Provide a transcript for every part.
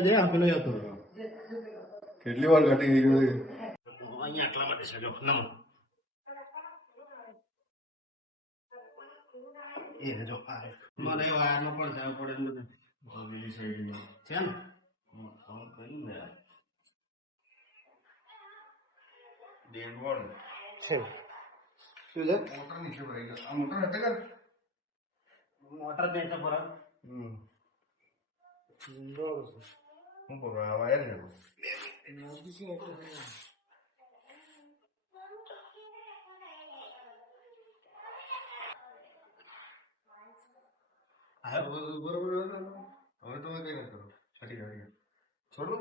દે આપેલો હતો કેટલી વાર ઘટી ગયું છે અહીંયા આટલા માટે છે જો નમો એ જો આ મને વાયરમાં પણ જવું પડે એમ બધું પેલી સાઈડ છે ને હું ફોન કર્યું ને ડેનવોર્ડ છે શું છે મોટર નીચે ભરાઈ ગયો આ મોટર હટે કર મોટર દે તો પર હમ હું પકડ આ વાયર છે હા બરોબર બરોબર હવે તમે કઈ નથી કરો છઠી ગાડી છોડો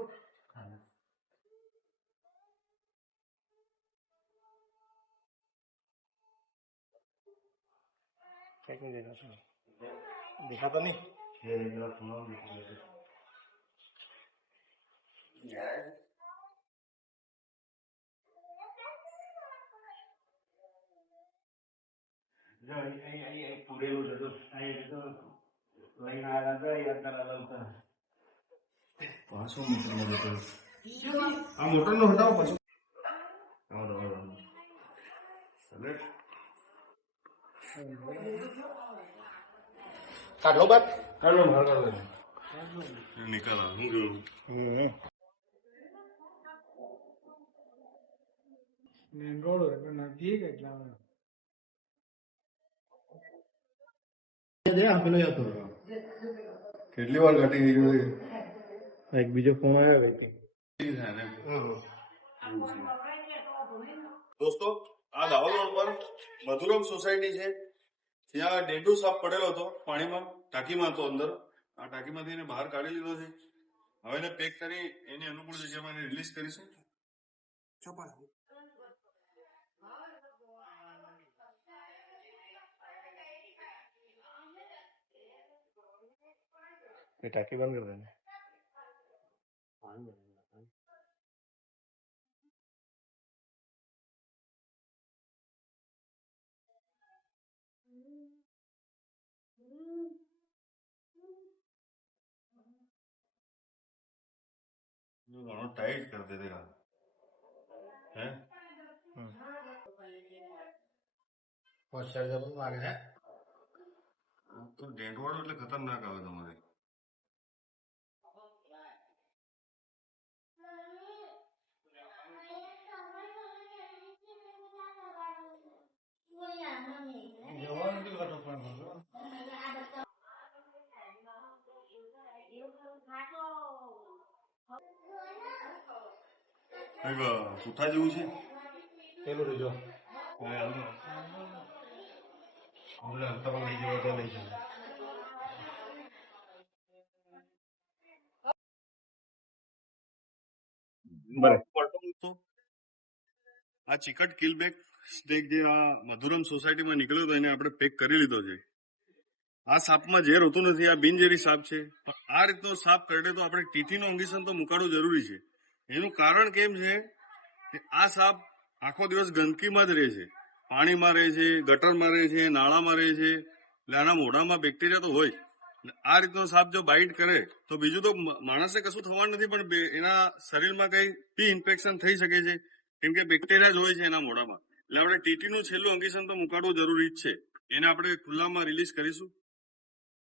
જો અહીં અહીં પૂરેલું છે જો અહીં તો લઈને આવ્યા હતા યાદ કરાવતા હતા પાંચસો મીટર નો જતો આ મોટર નો હટાવો પાછું. આવો આવો આવો. સલેટ. કાઢો બાદ. કાઢો બહાર કાઢો નિકાલ હું જોયું મેન રોડ હોય તો કેટલી વાર છે એક બીજો ફોન આવ્યો દોસ્તો આ દાહોદ રોડ પર મધુરમ સોસાયટી છે. ત્યાં ડેન્ડુ સાપ પડેલો હતો પાણીમાં ટાંકીમાં હતો અંદર. આ ટાંકીમાંથી એને બહાર કાઢી લીધો છે. હવે એને પેક કરી એની અનુકૂળ જગ્યામાં એને રિલીઝ કરીશું. એ ટાંકી બંધ કરી દે ઘણો ટાઈટ કરી દેતે હે? હોશિયાર જબર મારે છે. તો ડેન્ટ વાળો એટલે ખતરનાક આવે તમારે જવાનું નથી કરતો પણ કંઈક સુથા જેવું છે પેલું રીજો હવે હાલો. હમણાં પણ લઈ જવો તો લઈ જવો આ ચિકટ કિલબેક સ્નેક જે આ મધુરમ સોસાયટીમાં નીકળ્યો હતો એને આપણે પેક કરી લીધો છે. આ સાપમાં ઝેર હોતું નથી આ બિનઝેરી સાપ છે. પણ આ રીતનો સાપ કરડે તો આપણે ટીટીનું અંગીસન તો મુકાડવું જરૂરી છે. એનું કારણ કેમ છે કે આ સાપ આખો દિવસ ગંદકીમાં જ રહે છે. પાણીમાં રહે છે, ગટરમાં રહે છે, નાળામાં રહે છે. એટલે આના મોઢામાં બેક્ટેરિયા તો હોય. આ રીતનો સાપ જો બાઇટ કરે તો બીજું તો માણસે કશું થવાનું નથી, પણ એના શરીરમાં કઈ પી ઇન્ફેક્શન થઈ શકે છે. કેમ કે બેક્ટેરિયા જ હોય છે એના મોઢામાં. એટલે આપણે ટીટીનું છેલ્લું અંગીસન તો મુકાડવું જરૂરી જ છે. એને આપણે ખુલ્લામાં રિલીઝ કરીશું.